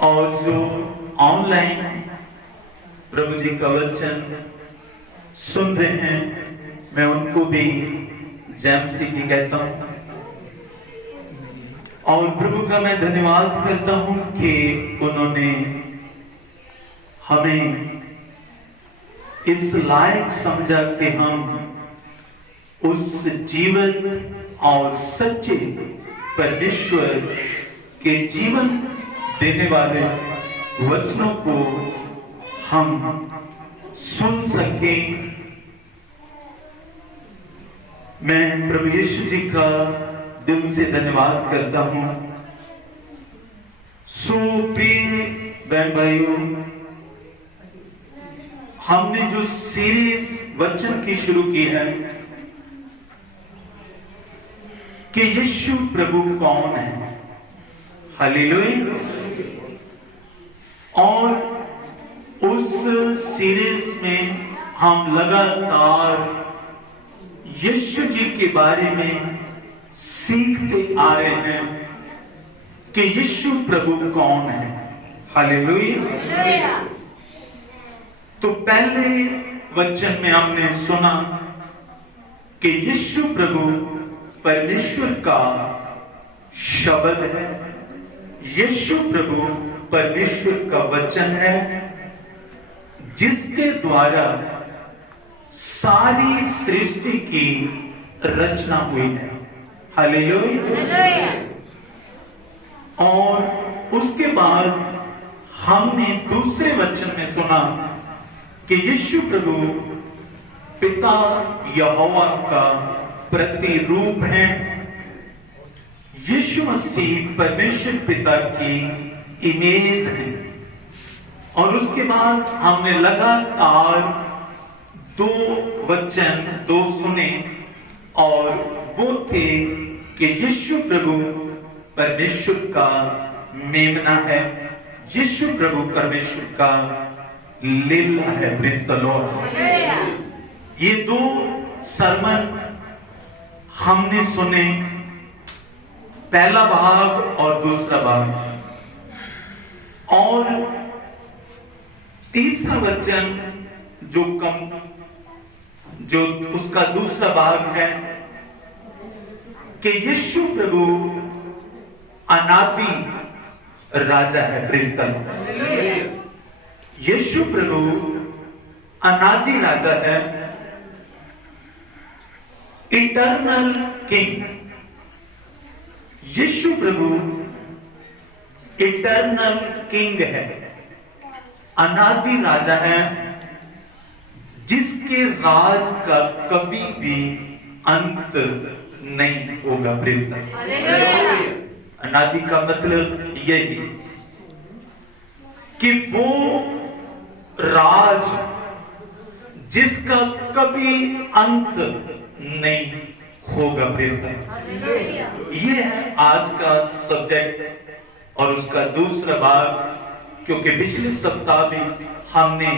और जो ऑनलाइन प्रभु जी का वचन सुन रहे हैं, मैं उनको भी जय मसीह की कहता हूं। और प्रभु का मैं धन्यवाद करता हूं कि उन्होंने हमें इस लायक समझा कि हम उस जीवन और सच्चे परमेश्वर के जीवन देने वाले वचनों को हम सुन सकें। मैं प्रभु यीशु जी का दिल से धन्यवाद करता हूं। सो प्रिय बहन भाइयों, हमने जो सीरीज वचन की शुरू की है कि यीशु प्रभु कौन है, हालेलुया। और उस सीरीज में हम लगातार यीशु जी के बारे में सीखते आ रहे हैं कि यीशु प्रभु कौन है, हालेलुया। तो पहले वचन में हमने सुना कि यीशु प्रभु परमेश्वर का शब्द है, यीशु प्रभु परमेश्वर का वचन है, जिसके द्वारा सारी सृष्टि की रचना हुई है, हालेलुया। और उसके बाद हमने दूसरे वचन में सुना कि यीशु प्रभु पिता यहोवा का प्रतिरूप है, यीशु मसीह परमेश्वर पिता की इमेज है। और उसके बाद हमने लगातार दो वचन सुने, और वो थे कि यीशु प्रभु परमेश्वर का मेमना है, यीशु प्रभु परमेश्वर का लीला है, प्रेज़ द लॉर्ड। ये दो सरमन हमने सुने, पहला भाग और दूसरा भाग। और तीसरा वचन जो उसका दूसरा भाग है कि यीशु प्रभु अनादि राजा है, प्रेज़ द लॉर्ड। यीशु प्रभु अनादि राजा है, इटर्नल किंग। यीशु प्रभु इटर्नल किंग है, अनादि राजा है, जिसके राज का कभी भी अंत नहीं होगा, प्रेज़ द लॉर्ड। अनादि का मतलब यही कि वो राज जिसका कभी अंत नहीं होगा, प्रेज़ द लॉर्ड। ये है आज का सब्जेक्ट और उसका दूसरा भाग, क्योंकि पिछले सप्ताह भी हमने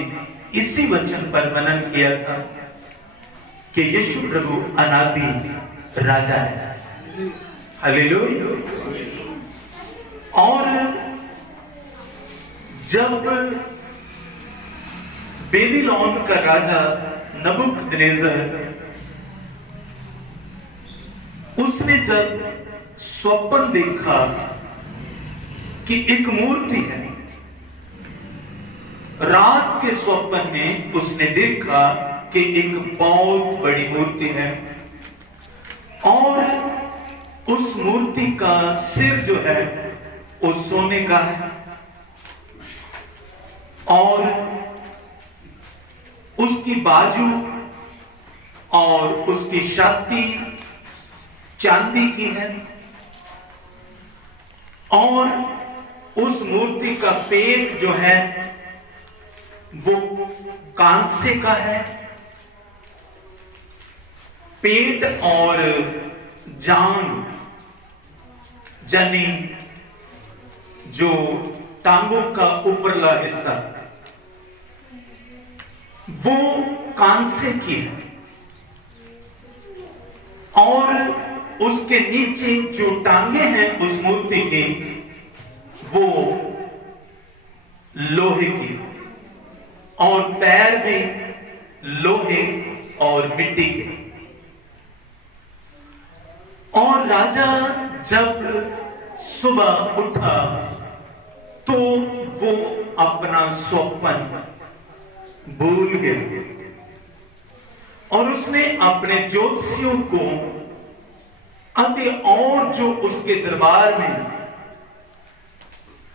इसी वचन पर मनन किया था कि यीशु प्रभु अनादि राजा है, हालेलुया। और जब बेबीलोन का राजा नबूकदनेस्सर, उसने जब स्वप्न देखा कि एक मूर्ति है, रात के स्वप्न में उसने देखा कि एक बहुत बड़ी मूर्ति है, और उस मूर्ति का सिर जो है वो सोने का है, और उसकी बाजू और उसकी छाती चांदी की है, और उस मूर्ति का पेट जो है वो कांसे का है। पेट और जांग जनी जो टांगों का ऊपरला हिस्सा वो कांसे की है, और उसके नीचे जो टांगे हैं उस मूर्ति की वो लोहे की और पैर भी लोहे और मिट्टी के। और राजा जब सुबह उठा तो वो अपना स्वप्न भूल गया और उसने अपने ज्योतिषियों को और जो उसके दरबार में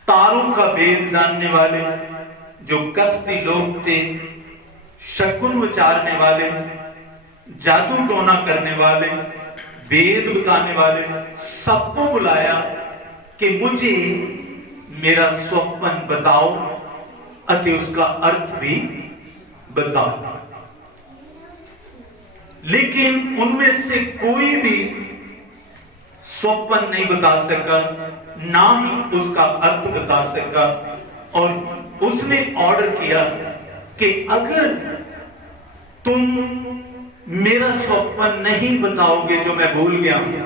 तारों का भेद जानने वाले जो कसदी लोग थे, शकुन विचारने वाले, जादू टोना करने वाले, वेद बताने वाले, सबको बुलाया कि मुझे मेरा स्वप्न बताओ अति उसका अर्थ भी बताओ। लेकिन उनमें से कोई भी स्वप्न नहीं बता सका, ना ही उसका अर्थ बता सका। और उसने ऑर्डर किया कि अगर तुम मेरा स्वप्न नहीं बताओगे जो मैं भूल गया हूं,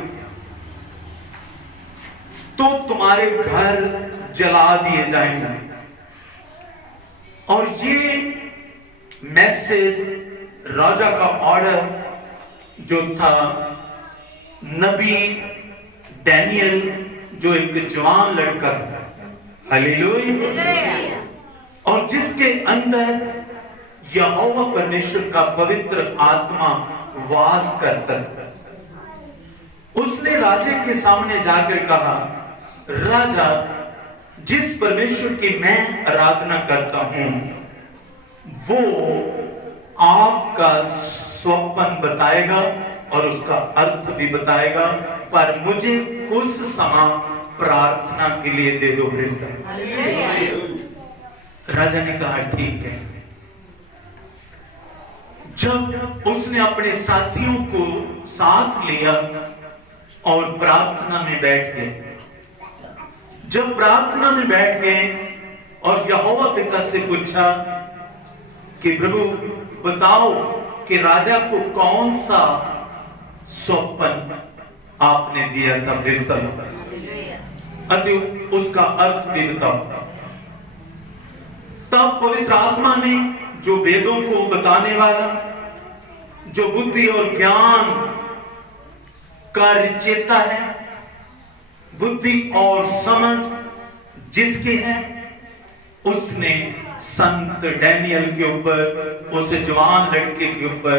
तो तुम्हारे घर जला दिए जाएंगे। और ये मैसेज, राजा का ऑर्डर जो था, नबी डैनियल जो एक जवान लड़का था, हालेलुया, और जिसके अंदर यहोवा परमेश्वर का पवित्र आत्मा वास करता था, उसने राजे के सामने जाकर कहा, राजा, जिस परमेश्वर की मैं आराधना करता हूं वो आपका स्वप्न बताएगा और उसका अर्थ भी बताएगा, पर मुझे कुछ समय प्रार्थना के लिए दे दो। राजा ने कहा ठीक है। जब उसने अपने साथियों को साथ लिया और प्रार्थना में बैठ गए, जब प्रार्थना में बैठ गए और यहोवा पिता से पूछा कि प्रभु बताओ कि राजा को कौन सा स्वप्न आपने दिया था, अति उसका अर्थ भी बताओ। तब पवित्र आत्मा ने, जो वेदों को बताने वाला, जो बुद्धि और ज्ञान का रचयिता है, बुद्धि और समझ जिसकी है, उसने संत डैनियल के ऊपर, उस जवान लड़के के ऊपर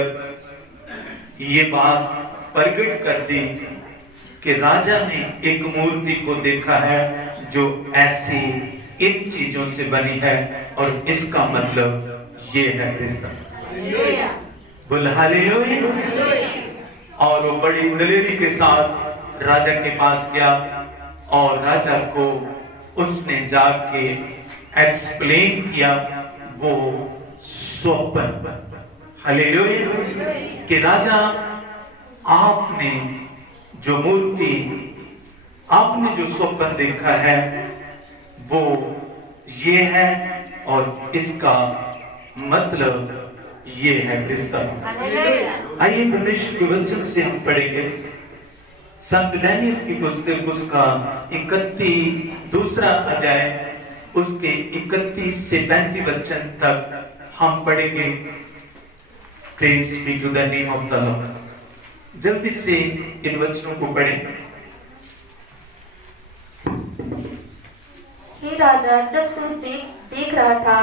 ये बात प्रकट कर दी कि राजा ने एक मूर्ति को देखा है जो ऐसी इन चीजों से बनी है और इसका मतलब ये है क्रिस्ता। बोल हालेलुया। और वो बड़ी दलेरी के साथ राजा के पास गया और राजा को उसने जाके एक्सप्लेन किया वो स्वप्न, हालेलुया, कि राजा आपने जो मूर्ति, आपने जो स्वप्न देखा है वो ये है और इसका मतलब ये है क्रिस्ता। आइए परमेश्वर के वचन से हम पढ़ेंगे संत डैनियल की पुस्तक उसका 31 अध्याय उसके 31 से 35 वचन तक हम पढ़ेंगे। Praise be to the name of the Lord. जल्दी से इन वचनों को पढ़ें। हे राजा, जब तू देख रहा था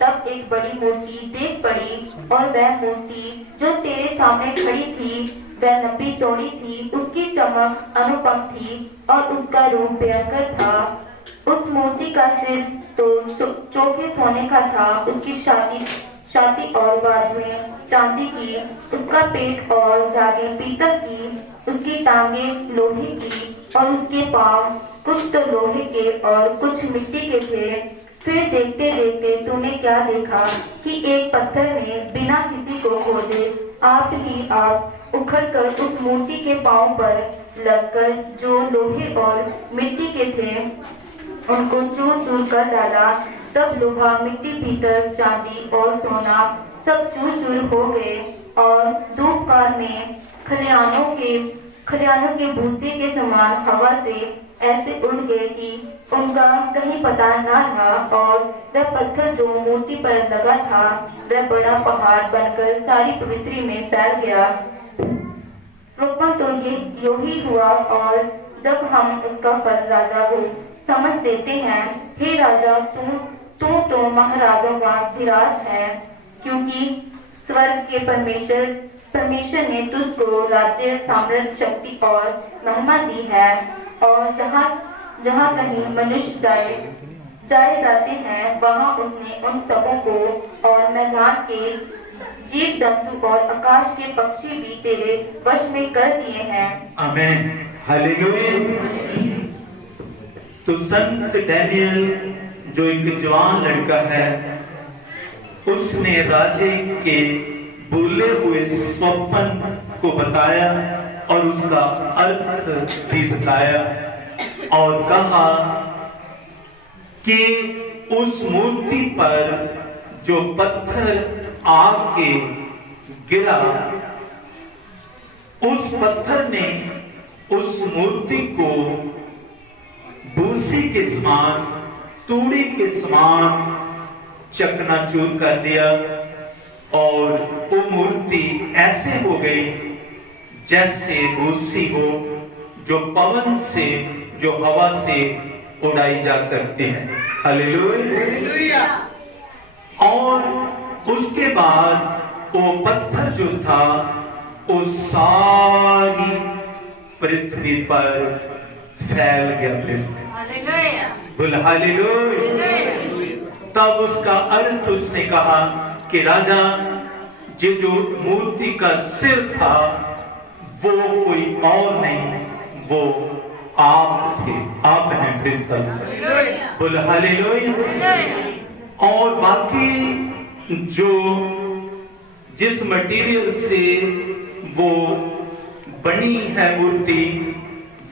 तब एक बड़ी मूर्ति देख पड़ी और वह मूर्ति जो तेरे सामने खड़ी थी वह लंबी चौड़ी थी, उसकी चमक अनुपम थी और उसका रूप भयंकर था। उस मूर्ति का सिर तो चोखे सोने का था, उसकी छाती और बाजुएं चांदी की, उसका पेट और जांघें पीतल की, उसकी टांगें लोहे की और उसके पांव कुछ तो लोहे के और कुछ मिट्टी के थे। फिर देखते देखते तूने क्या देखा कि एक पत्थर ने बिना किसी को खोजे आप ही आप उखड़कर उस मूर्ति के पांव पर लगकर जो लोहे और मिट्टी के थे उनको चूर चूर कर डाला। तब लोहा, मिट्टी, पीतल, चांदी और सोना सब चूर चूर हो गए और धूपकार में खलिहानों के भूसे के समान हवा से ऐसे उड़ गए कि उनका कहीं पता न था और वह पत्थर जो मूर्ति पर लगा था वह बड़ा पहाड़ बनकर सारी पृथ्वी में फैल गया। स्वप्न तो ये यो ही हुआ और जब हम उसका फल राजा को समझ देते हैं, हे राजा तू तो महाराजा का धीराज है, क्योंकि स्वर्ग के परमेश्वर ने तुझको राज्य, साम्राज्य, शक्ति और महिमा दी है। और जहाँ कहीं मनुष्य जाए जाते हैं वहाँ उसने उन सबों को और मैदान के जीव जंतु और आकाश के पक्षी भी तेरे वश में कर दिए हैं। आमीन, हालेलुया। तो संत डैनियल जो एक जवान लड़का है, उसने राजे के बोले हुए स्वप्न को बताया और उसका अर्थ भी बताया और कहा कि उस मूर्ति पर जो पत्थर आके गिरा, उस पत्थर ने उस मूर्ति को भूसी के समान, तूड़ी के समान चकनाचूर कर दिया और वो मूर्ति ऐसे हो गई जैसे भूसी हो, जो पवन से, जो हवा से उड़ाई जा सकती है। हालेलुया। और उसके बाद वो पत्थर जो था वो सारी पृथ्वी पर फैल गया। बोल हालेलुया। तब उसका अर्थ उसने कहा कि राजा, ये जो मूर्ति का सिर था वो कोई और नहीं, वो आप थे, आप हैं क्रिस्टल। बोल हालेलुया। और बाकी जो जिस मटेरियल से वो बनी है मूर्ति,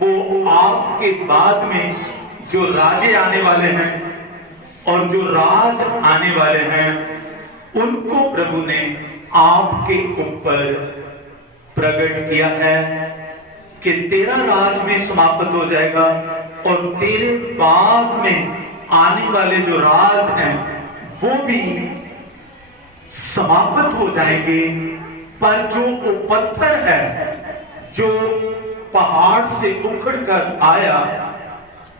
वो आपके बाद में जो राजे आने वाले हैं और जो राज आने वाले हैं, उनको प्रभु ने आपके ऊपर प्रकट किया है कि तेरा राज भी समाप्त हो जाएगा और तेरे बाद में आने वाले जो राज हैं वो भी समाप्त हो जाएंगे। पर जो वो पत्थर है जो पहाड़ से उखड़ कर आया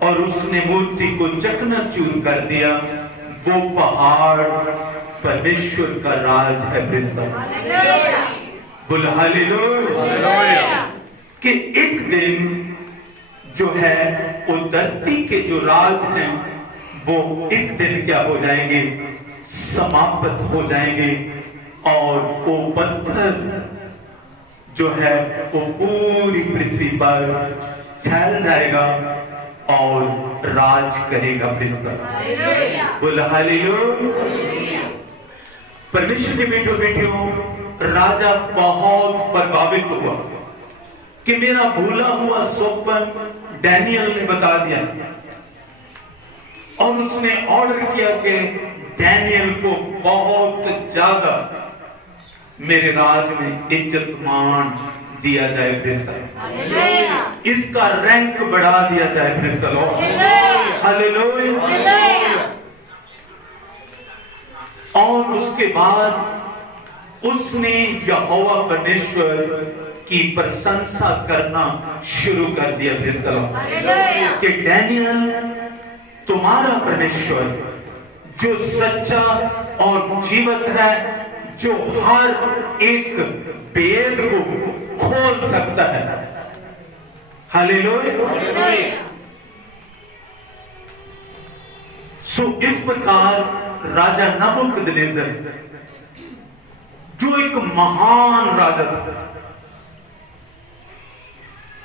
और उसने मूर्ति को चकनाचूर कर दिया, वो पहाड़ परमेश्वर का राज है। बोल हालेलुया। कि एक दिन जो है वो धरती के जो राज हैं वो एक दिन क्या हो जाएंगे, समाप्त हो जाएंगे और वो पत्थर जो है वो पूरी पृथ्वी पर फैल जाएगा और राज करेगा। बोल हालेलुया। परमेश्वर के बेटों बेटियों, राजा बहुत प्रभावित हुआ कि मेरा भूला हुआ स्वप्न डैनियल ने बता दिया और उसने ऑर्डर किया कि डैनियल को बहुत ज्यादा मेरे राज में इज्जत मान दिया जाए। इसका रैंक बढ़ा दिया जाए। हालेलुया। और उसके बाद उसने यहोवा परमेश्वर की प्रशंसा करना शुरू कर दिया। कि डैनियल, तुम्हारा परमेश्वर जो सच्चा और जीवित है, जो हर एक भेद को खोल सकता है। हालेलुया। सो इस प्रकार राजा नबूकदनेस्सर जो एक महान राजा था,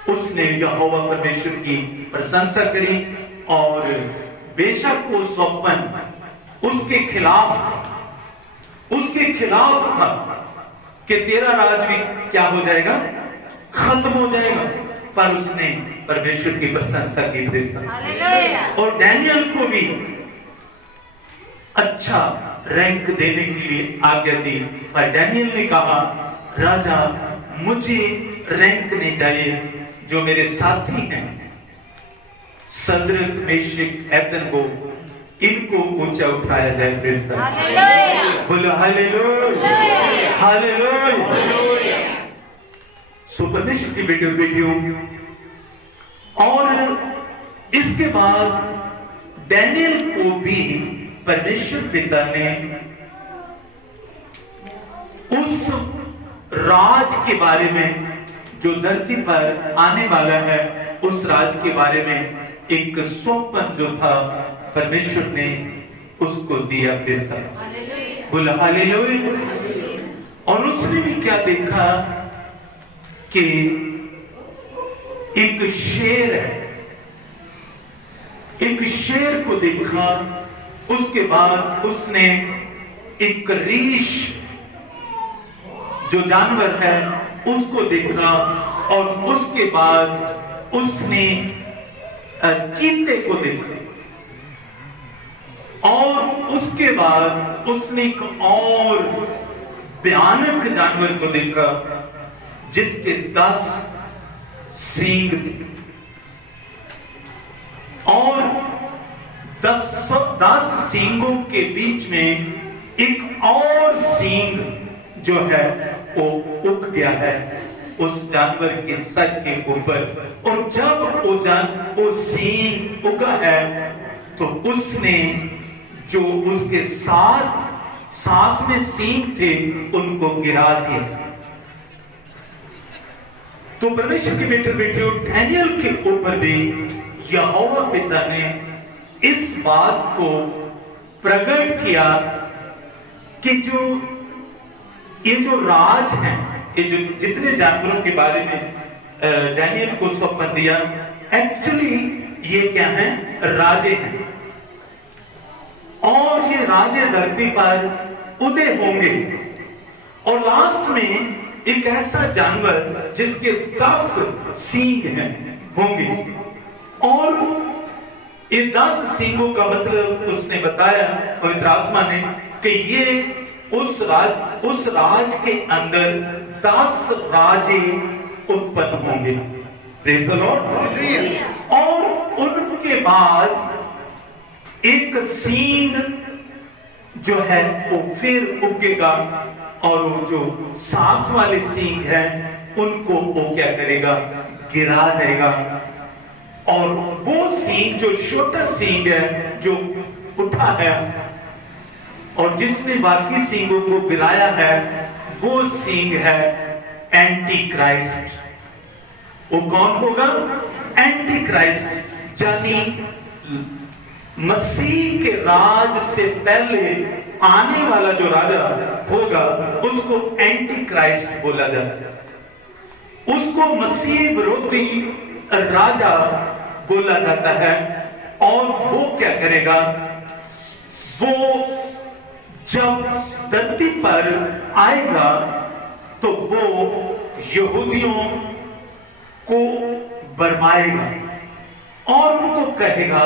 उसने यहोवा परमेश्वर की प्रशंसा करी और बेशक वो स्वप्न उसके खिलाफ था कि तेरा राज भी क्या हो जाएगा, खत्म हो जाएगा, पर उसने परमेश्वर की प्रशंसा की। और डैनियल को भी अच्छा रैंक देने के लिए आज्ञा दी, पर डैनियल ने कहा, राजा मुझे रैंक नहीं चाहिए, जो मेरे साथी हैं सदरक मेशक एबेदनगो इनको ऊंचा उठाया जाए। प्रेज़ द लॉर्ड, बोलो हालेलुया, हालेलुया। सो परमेश्वर की बेटे और बेटियों, और इसके बाद डैनियल को भी परमेश्वर पिता ने उस राज के बारे में जो धरती पर आने वाला है, उस राज के बारे में एक स्वप्न जो था परमेश्वर ने उसको दिया। प्रेज़ द लॉर्ड, बोलो हालेलुया। और उसने भी क्या देखा कि एक शेर है, एक शेर को देखा। उसके बाद उसने एक रीछ जो जानवर है उसको देखा, और उसके बाद उसने चीते को देखा, और उसके बाद उसने एक और भयानक जानवर को देखा जिसके 10 सींग थे, और 10 सींगों के बीच में एक और सींग जो है वो उग गया है उस जानवर के सर के ऊपर। और जब वो सींग उगा है तो उसने जो उसके साथ में सींग थे उनको गिरा दिया। तो परमेश्वर के बेटे बेटियों, डैनियल के ऊपर भी यहोवा पिता ने इस बात को प्रकट किया कि ये जो राज है, ये जो जितने जानवरों के बारे में डैनियल को स्वप्न दिया, एक्चुअली ये क्या है? राजे हैं, और ये राजे धरती पर उदय होंगे। और लास्ट में एक ऐसा जानवर जिसके 10 सींग हैं होंगे, और ये 10 सींगों का मतलब उसने बताया पवित्र आत्मा ने कि ये उस राज के अंदर 10 राजे उत्पन्न होंगे। Praise the Lord. और उनके बाद एक सींग जो है वो फिर उगेगा, और वो जो 7 वाले सींग हैं उनको वो क्या करेगा? गिरा देगा। और वो सींग जो छोटा सींग है जो उठा है और जिसने बाकी सींगों को गिराया है, वो सींग है एंटी क्राइस्ट। वो कौन होगा? एंटी क्राइस्ट, यानी मसीह के राज से पहले आने वाला जो राजा होगा उसको एंटी क्राइस्ट बोला जाता है। उसको मसीह विरोधी राजा बोला जाता है। और वो क्या करेगा? वो जब धरती पर आएगा तो वो यहूदियों को बरमाएगा और उनको कहेगा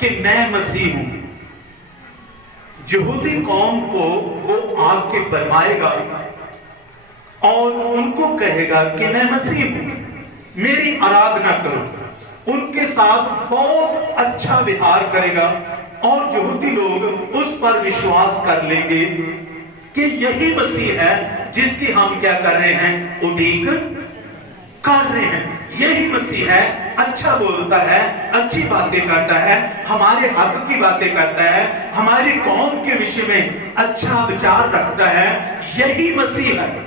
कि मैं मसीह हूं। यहूदी कौम को वो आके बरमाएगा और उनको कहेगा कि मैं मसीह हूं, मेरी आराधना करो। उनके साथ बहुत अच्छा व्यवहार करेगा और यहूदी लोग उस पर विश्वास कर लेंगे कि यही मसीह है जिसकी हम क्या कर रहे हैं? उड़ीक कर रहे हैं। यही मसीह है, अच्छा बोलता है, अच्छी बातें करता है, हमारे हक की बातें करता है, हमारी कौम के विषय में अच्छा विचार रखता है, यही मसीह है।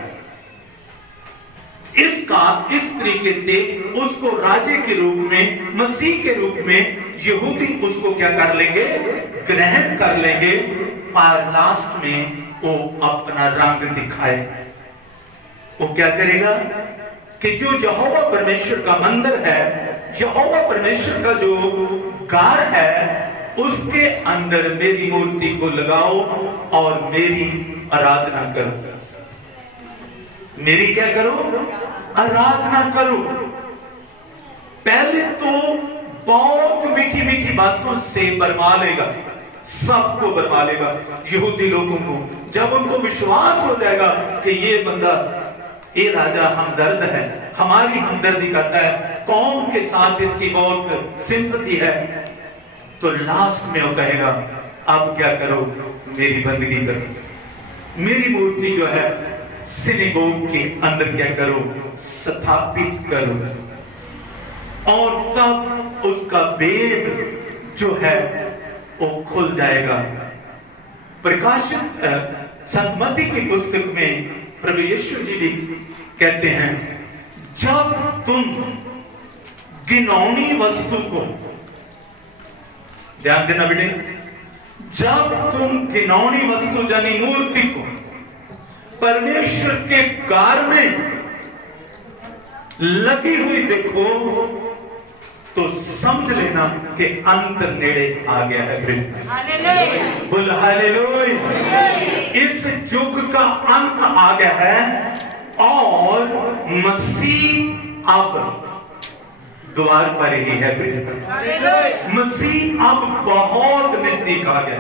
इस तरीके से उसको राजे के रूप में, मसीह के रूप में यहूदी उसको क्या कर लेंगे? ग्रहण कर लेंगे। और लास्ट में वो अपना रंग दिखाए। वो क्या करेगा कि जो यहोवा परमेश्वर का मंदिर है, यहोवा परमेश्वर का जो घर है, उसके अंदर मेरी मूर्ति को लगाओ और मेरी आराधना करो। मेरी क्या करो? आराधना करो। पहले तो बहुत मीठी मीठी बातों से बरमा लेगा, सबको बरमा लेगा, यहूदी लोगों को। जब उनको विश्वास हो जाएगा कि ये बंदा ये राजा हमदर्द है, हमारी हमदर्दी करता है, कौम के साथ इसकी बहुत सिंपैथी है। तो लास्ट में वो कहेगा अब क्या करो, मेरी बंदगी करो, मेरी मूर्ति जो है सिनेगोग के अंदर क्या करो, स्थापित करो। और तब उसका वेद जो है वो खुल जाएगा। प्रकाशित संत मत्ती की पुस्तक में प्रभु यीशु जी भी कहते हैं, जब तुम घिनौनी वस्तु को, ध्यान देना बेटे, जब तुम घिनौनी वस्तु यानी मूर्ति को परमेश्वर के कार में लगी हुई देखो तो समझ लेना कि अंत नेड़े आ गया है। बोल हालेलुया। इस युग का अंत आ गया है और मसीह अब द्वार पर ही है। मसीह अब बहुत नजदीक आ गया।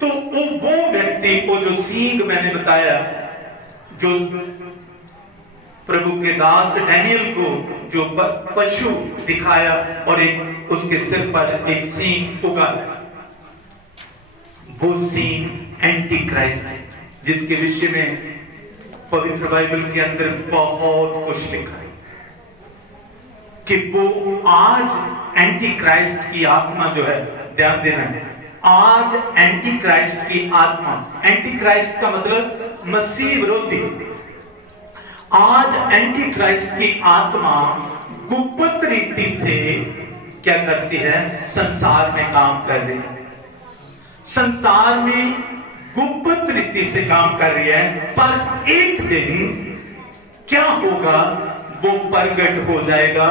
तो वो व्यक्ति को जो सींग मैंने बताया, जो प्रभु के दास डैनियल को जो पशु दिखाया और एक उसके सिर पर एक सींग उगा, वो सींग एंटी क्राइस्ट है, जिसके विषय में पवित्र बाइबल के अंदर बहुत कुछ लिखा है कि वो आज एंटी क्राइस्ट की आत्मा जो है, ध्यान देना है, आज एंटी क्राइस्ट की आत्मा, एंटी क्राइस्ट का मतलब मसीह विरोधी, आज एंटी क्राइस्ट की आत्मा गुप्त रीति से क्या करती है, संसार में काम कर रही है, संसार में गुप्त रीति से काम कर रही है। पर एक दिन क्या होगा, वो प्रकट हो जाएगा,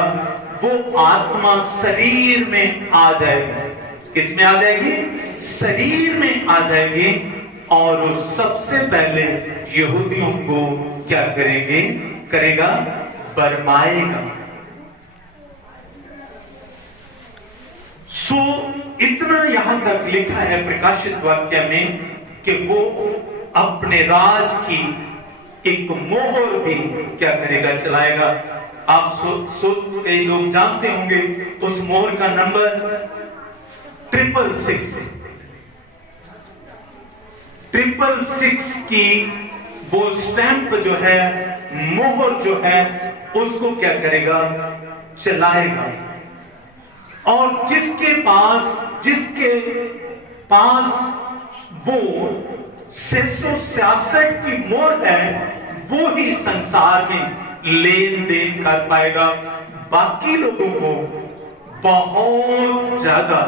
वो आत्मा शरीर में आ जाएगी। किसमें आ जाएगी? शरीर में आ जाएगी। और वो सबसे पहले यहूदियों को क्या करेगा, बरमाएगा। सो इतना यहां तक लिखा है प्रकाशित वाक्य में कि वो अपने राज की एक मोहर भी क्या करेगा, चलाएगा। आप कई लोग जानते होंगे उस मोहर का नंबर 666। 666 की वो स्टैंप जो है, मोहर जो है, उसको क्या करेगा, चलाएगा। और जिसके पास वो 666 की मोहर है, वो ही संसार में लेन देन कर पाएगा। बाकी लोगों को बहुत ज्यादा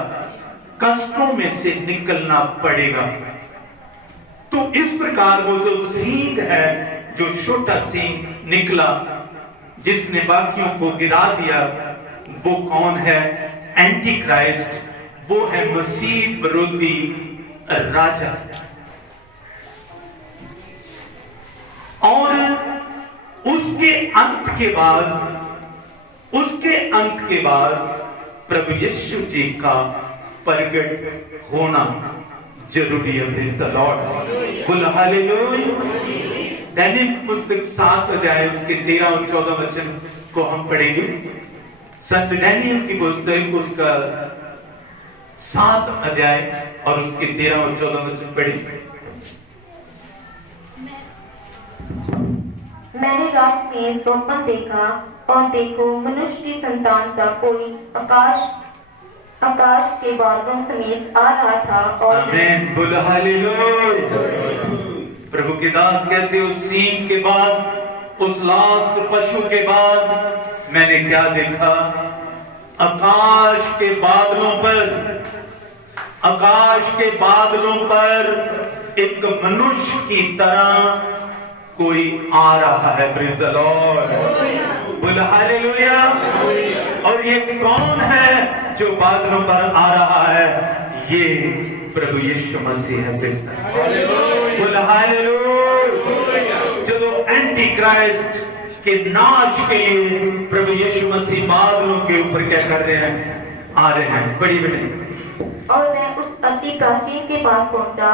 कष्टों में से निकलना पड़ेगा। तो इस प्रकार वो जो सींग है, जो छोटा सींग निकला जिसने बाकियों को गिरा दिया, वो कौन है? Anti Christ. वो है मसीह विरोधी राजा। और उसके अंत के बाद प्रभु यीशु जी का प्रकट होना जरूरी है। Praise the Lord. बोल हालेलुया। दैनिक पुस्तक 7 अध्याय उसके 13 और 14 वचन को हम पढ़ेंगे। संत डैनियल की पुस्तक उसका 7 अध्याय और उसके 13 और 14 वचन पढ़ेंगे। मैंने रात में स्वप्न देखा और देखो, मनुष्य की संतान सा कोई आकाश के बादलों समेत आ रहा था। और आमीन। बोल हालेलुया। प्रभु के दास कहते उस सींग के बाद, उस लास्ट पशु के बाद मैंने क्या देखा? आकाश के बादलों पर एक मनुष्य की तरह कोई आ रहा है। Praise the Lord. बोल हालेलुया। और ये कौन है जो बादलों पर आ रहा है? ये प्रभु यीशु मसीह है। Praise the Lord. बोल हालेलुया। जो एंटी क्राइस्ट के नाश के लिए प्रभु यीशु मसीह बादलों के ऊपर क्या कर रहे हैं? आ रहे हैं। बड़ी बड़ी। और मैं उस अति प्राचीन के पास पहुंचा।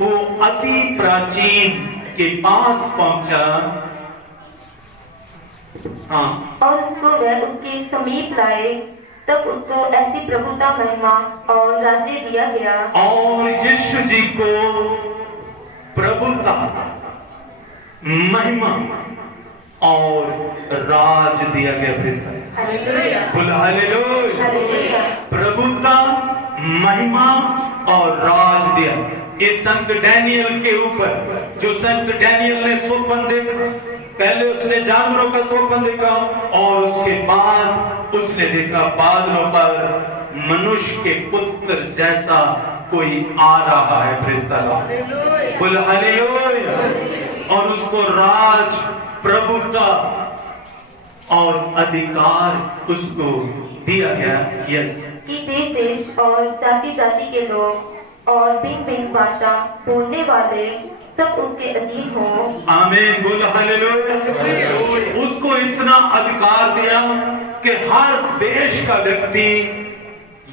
वो अति प्राचीन के पास पहुंचा, हाँ, और उसको वह उसके समीप लाए, तब उसको ऐसी प्रभुता, महिमा और राज्य दिया गया। और यीशु जी को प्रभुता, महिमा और राज दिया गया। हालेलुया, बोलो हालेलुया। हालेलुया। प्रभुता, महिमा और राज दिया। ये संत डैनियल के ऊपर, जो संत डैनियल ने स्वप्न देखा, पहले उसने जानवरों का स्वप्न देखा और उसके बाद उसने देखा बादलों पर मनुष्य के पुत्र जैसा कोई आ रहा है। प्रेज़ द लॉर्ड, बोलो हालेलुया। और उसको राज, प्रभुता और अधिकार उसको दिया गया। यस, कि देश देश और जाति जाति के लोग और भिन्न भिन्न भाषा बोलने वाले सब उसके अधीन हो। आमीन, बोलो हालेलुया। उसको इतना अधिकार दिया कि हर देश का व्यक्ति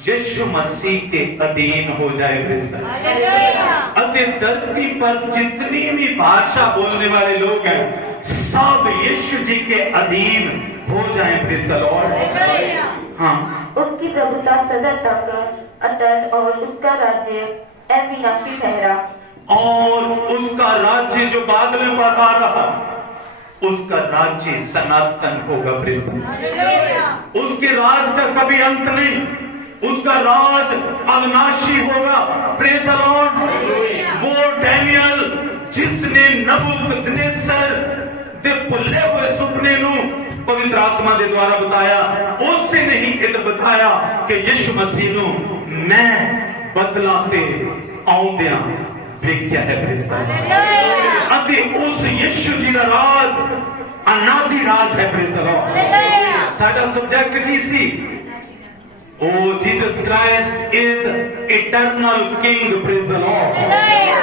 यीशु मसीह के अधीन हो जाए। अतः धरती पर जितनी भी भाषा बोलने वाले लोग हैं, सब यीशु जी के अधीन हो जाए। Praise the Lord. हाँ, उसकी प्रभुता सदा तक अटल और उसका राज्य अविनाशी ठहरा। और उसका राज्य जो बादलों पर आ रहा, उसका राज्य सनातन होगा। Praise the Lord. उसके राज का कभी अंत नहीं, उसका राज अविनाशी होगा। Praise the Lord. वो डैनियल जिसने नबूकदनेस्सर दे भुल्ले हुए सुपने नू पवित्र आत्मा के द्वारा बताया, उससे नहीं इत बताया कि यीशु मसीह नू मैं बदलाते आउंदिया वेख्या है। Praise the Lord. अति उस यीशु जी का राज अनादि राज है। Praise the Lord. साडा सब्जेक्ट की सी, Oh, Jesus Christ is eternal King. Praise the Lord.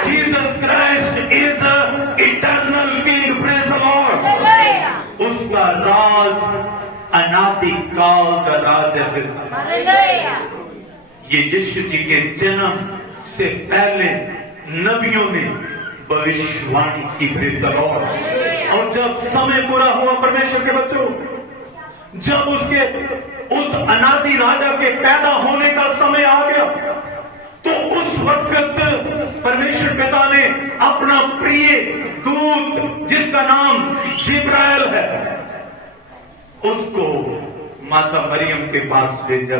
Jesus Christ is eternal King. Praise the Lord. उसका राज अनादि काल का राज है। Praise the Lord. ये यीशु जी के जन्म से पहले नबियों ने भविष्यवाणी की। Praise the Lord. और जब समय पूरा हुआ परमेश्वर के बच्चों, जब उसके उस अनादि राजा के पैदा होने का समय आ गया, तो उस वक्त परमेश्वर पिता ने अपना प्रिय दूत, जिसका नाम जिब्राइल है, उसको माता मरियम के पास भेजा।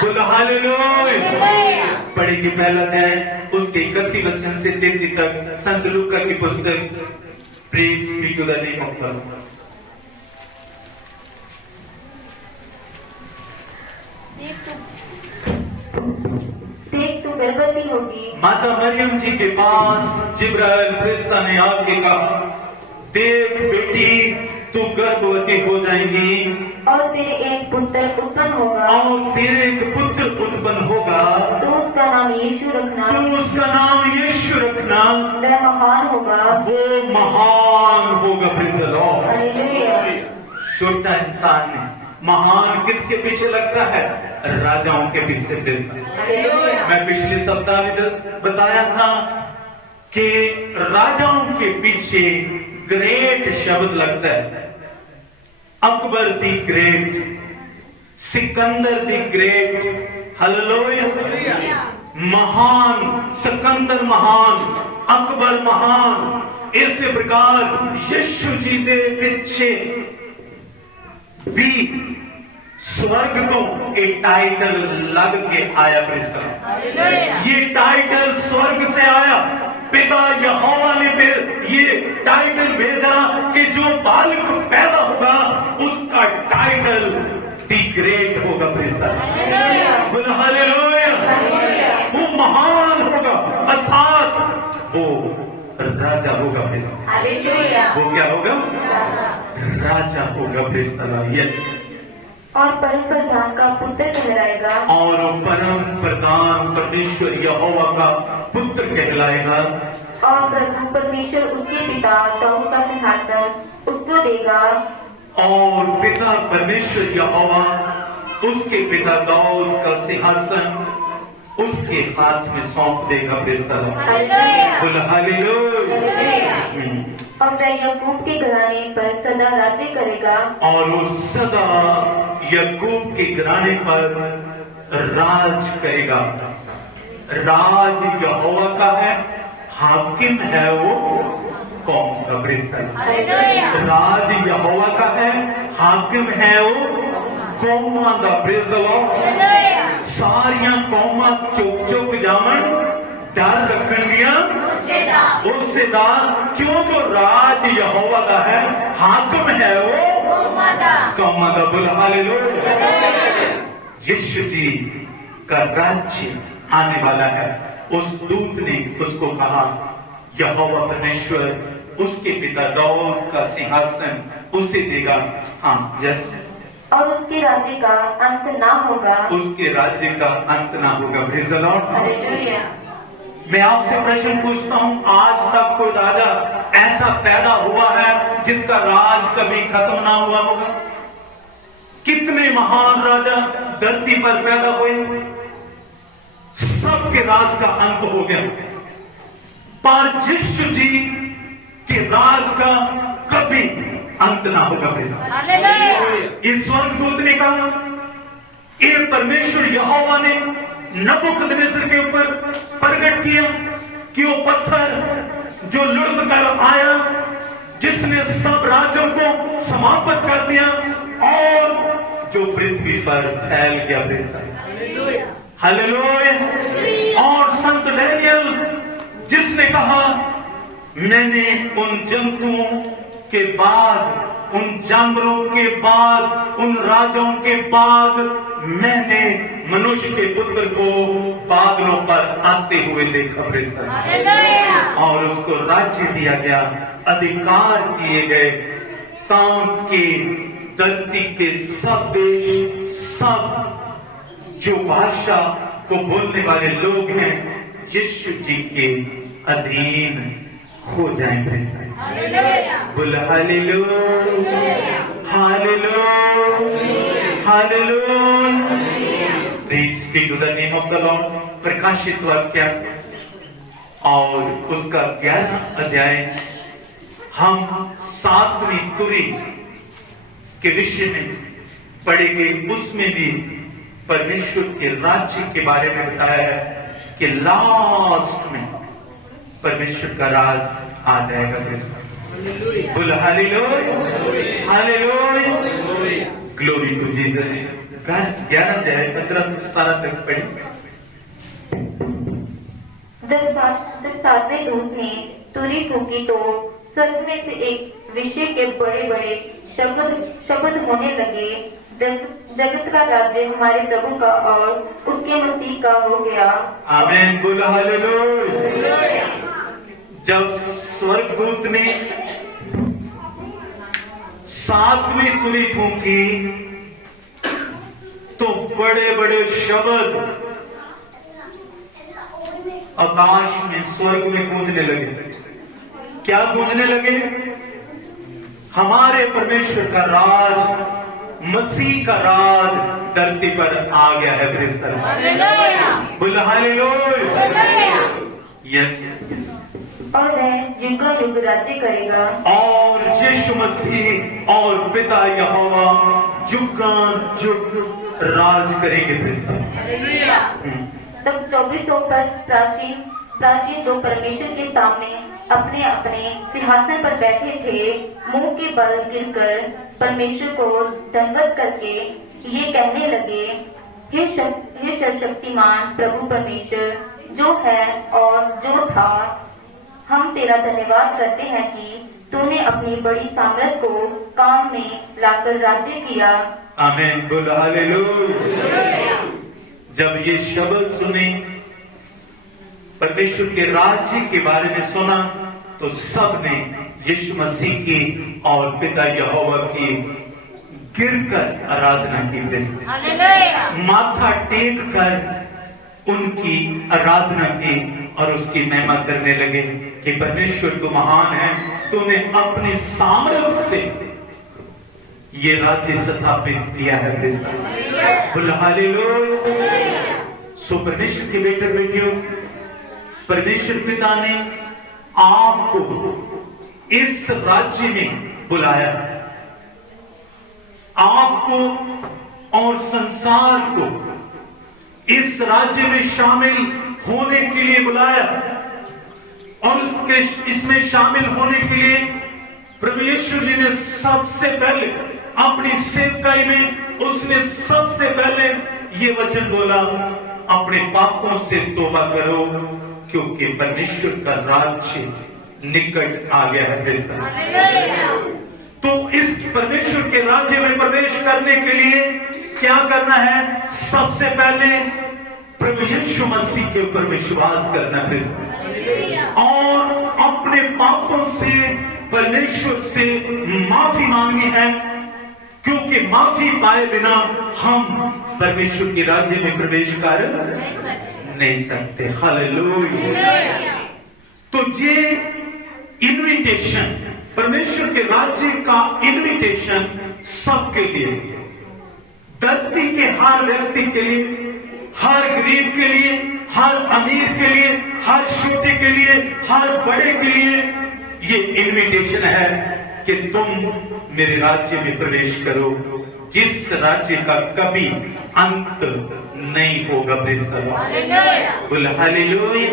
बोलो हालेलुया। पढ़ेगी पहला अध्याय उसके 31 वचन से 33 तक, संत लूका की पुस्तक। Praise be to the name of the Lord. देख तू गर्भवती होगी। माता मरियम जी के पास जिब्राइल फरिश्ता ने आके कहा, देख बेटी, तू गर्भवती हो जाएगी और तेरे एक पुत्र उत्पन्न होगा। और तेरे एक पुत्र उत्पन्न होगा। तू उसका नाम यीशु रखना। तू उसका नाम यीशु रखना। वह महान होगा। वो महान होगा। Praise the Lord. हालेलुया। छोटा इंसान ने महान किसके पीछे लगता है? राजाओं के पीछे। मैं पिछले सप्ताह में बताया था कि राजाओं के पीछे ग्रेट शब्द लगता है। Akbar the great, Sikandar the great. Hallelujah. महान, सिकंदर महान, अकबर महान। इसी प्रकार यीशु जी के पीछे भी स्वर्ग को एक टाइटल लग के आया। ये टाइटल स्वर्ग से आया। पिता यहोवा ने फिर ये टाइटल भेजा कि जो बालक पैदा होगा उसका टाइटल दी ग्रेट होगा। बोलो हालेलुया। वो महान होगा, अर्थात वो राजा होगा। वो क्या होगा? राजा होगा। यस। और परम प्रधान का पुत्र कहलाएगा। और परम प्रधान परमेश्वर यहोवा का पुत्र कहलाएगा। और प्रभु परमेश्वर उसके पिता दाऊद का सिंहासन उसको देगा। और पिता परमेश्वर यहोवा उसके पिता दाऊद का सिंहासन उसके हाथ में सौंप देगा। Praise the Lord. हालेलुया। बोलो हालेलुया। और वह याकूब के घराने पर सदा राज्य करेगा। और वो सदा याकूब के घराने पर राज करेगा। राज यहोवा का है, हाकिम है वो कौम का। Praise the Lord. राज यहोवा का है, हाकिम है वो कौमां दा। Praise the Lord. सारियां कौमां चुप चुप जावन, डर रखणगियां उससे दा। क्यों? जो राज यहोवा दा है, हाकिम है वो कौमां दा। बोलो हालेलुया। यीशु जी का राज्य आने वाला है। उस दूत ने उसको कहा, यहोवा परमेश्वर उसके पिता दाऊद का सिंहासन उसे देगा। हाँ, यस। और उसके राज्य का अंत ना होगा। उसके राज्य का अंत ना होगा। Praise the Lord. हालेलुया। मैं आपसे प्रश्न पूछता हूँ, आज तक कोई राजा ऐसा पैदा हुआ है जिसका राज कभी खत्म ना हुआ होगा? कितने महान राजा धरती पर पैदा हुए, सबके राज का अंत हो गया, पर यीशु जी के राज का कभी अंत ना होगा। इस स्वर्गदूत ने कहा, ये परमेश्वर यहोवा ने नबूकदनेस्सर के ऊपर प्रकट किया कि वो पत्थर जो लुढ़क कर आया, जिसने सब राज्यों को समाप्त कर दिया और जो पृथ्वी पर फैल गया। हालेलुया। और संत डैनियल जिसने कहा, मैंने उन जंतुओं के बाद, उन जानवरों के बाद, उन राजाओं के बाद मैंने मनुष्य के पुत्र को बादलों पर आते हुए देखा। और उसको राज्य दिया गया, अधिकार दिए गए, ताकि धरती के सब देश, सब जो भाषा को बोलने वाले लोग हैं, यीशु जी के अधीन हो जाएं। बोलो हालेलुया। हालेलुया। हालेलुया। Praise be to the name of the Lord. प्रकाशित वाक्य और उसका 11वां अध्याय हम 7वीं तुरी के विषय में पढ़ेंगे। उसमें भी परमेश्वर के राज्य के बारे में बताया है कि लास्ट में परमेश्वर का राज आ जाएगा। बोलो हालेलुया। हालेलुया। Glory to Jesus. 11 अध्याय 15-17 तक पढ़ें। जब सातवें दूत ने तुरी फूकी तो स्वर्ग में से एक विषय के बड़े बड़े शब्द होने लगे, जगत का राज्य हमारे प्रभु का और उसके मसीह का हो गया। आमीन। बोलो हालेलुया। जब स्वर्गदूत ने 7वीं तुरी फूंकी तो बड़े बड़े शब्द आकाश में, स्वर्ग में गूंजने लगे। क्या गूंजने लगे? हमारे परमेश्वर का राज, मसीह का राज धरती पर आ गया है। बोलो हालेलुया। यस। और वह युग युग राज्य करेगा। और यीशु मसीह और पिता यहोवा जुगान जुग राज करेंगे। तब 24 पर प्राचीन जो परमेश्वर के सामने अपने अपने सिंहासन पर बैठे थे, मुंह के बल गिरकर परमेश्वर को दंडवत करके ये कहने लगे, हे सर्वशक्तिमान प्रभु परमेश्वर, जो है और जो था, हम तेरा धन्यवाद करते हैं कि तूने अपनी बड़ी सामर्थ को काम में लाकर राज्य किया। आमीन। बोलो हालेलुया। जब ये शब्द सुने, परमेश्वर के राज्य के बारे में सुना, तो सब ने यीशु मसीह की और पिता यहोवा की गिरकर आराधना की। माथा टेक कर उनकी आराधना की और उसकी महिमा करने लगे कि परमेश्वर तू महान है, तूने अपने सामर्थ्य से ये राज्य स्थापित किया है। बोलो हालेलुया। सो परमेश्वर के बेटे बेटियों, परमेश्वर पिता ने आपको इस राज्य में बुलाया, आपको और संसार को इस राज्य में शामिल होने के लिए बुलाया। और इसमें शामिल होने के लिए प्रभु यीशु जी ने सबसे पहले अपनी सेवकाई में उसने सबसे पहले ये वचन बोला, अपने पापों से तौबा करो क्योंकि परमेश्वर का राज्य निकट आ गया है। तो इस परमेश्वर के राज्य में प्रवेश करने के लिए क्या करना है? सबसे पहले प्रभु यीशु मसीह के ऊपर विश्वास करना है और अपने पापों से परमेश्वर से माफी मांगनी है, क्योंकि माफी पाए बिना हम परमेश्वर के राज्य में प्रवेश कर नहीं सकते। हालेलुया। तो ये इनविटेशन, परमेश्वर के राज्य का इनविटेशन सबके लिए, धरती के हर व्यक्ति के लिए, हर गरीब के लिए, हर अमीर के लिए, हर छोटे के लिए, हर बड़े के लिए ये इनविटेशन है कि तुम मेरे राज्य में प्रवेश करो, जिस राज्य का कभी अंत नहीं होगा। Praise the Lord. हालेलुया।